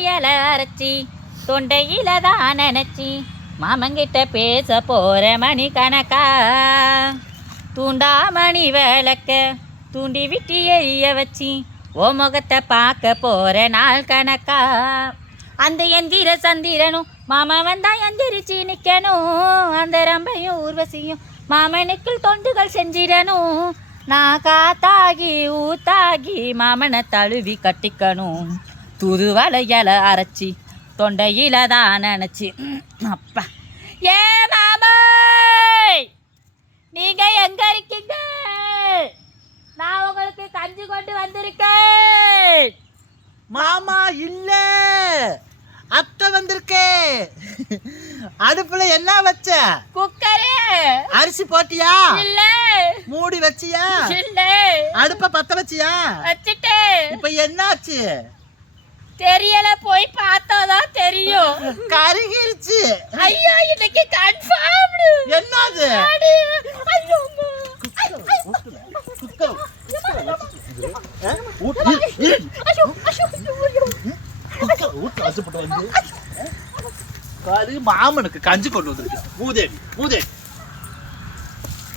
தூதுவளையல அரைச்சி தொண்டையில தான் நினைச்சி மாமங்கிட்ட பேச போற மணி கணக்கா தூண்டாமணி விளக்க தூண்டி விட்டு எரிய வச்சி ஓ முகத்தை பார்க்க போற நாள் கணக்கா அந்த எந்திர சந்திரனும் மாமா வந்தா எந்திரிச்சு நிற்கணும் அந்த ரம்பையும் ஊர்வசியும் மாமனுக்குள் தொண்டுகள் செஞ்சிடணும் நான் காத்தாகி ஊத்தாகி மாமனை தழுவி கட்டிக்கணும் தூதுவளையல அரைச்சி தொண்டையில தான் நினச்சி அப்பா ஏ மாமா நீங்க எங்க இருக்கீங்க? நான் உங்களுக்கு கஞ்சி கொண்டு வந்திருக்கேன். மாமா இல்ல, அத்தை வந்திருக்கே. அடுப்புல என்ன வச்ச? குக்கரு. அரிசி போட்டியா? இல்ல. மூடி வச்சியா? இல்ல. அடுப்ப பத்த வச்சியா? வச்சிட்டேன். இப்ப என்னாச்சு? தெரியல, போய் பார்த்தாதான் தெரியும். கருகிருச்சு. ஐயோ, இன்னைக்கு கன்ஃபார்ம். என்னது? ஐயோ மாமனுக்கு கஞ்சி கொண்டு வந்திருக்கு. மூதேவி மூதேவி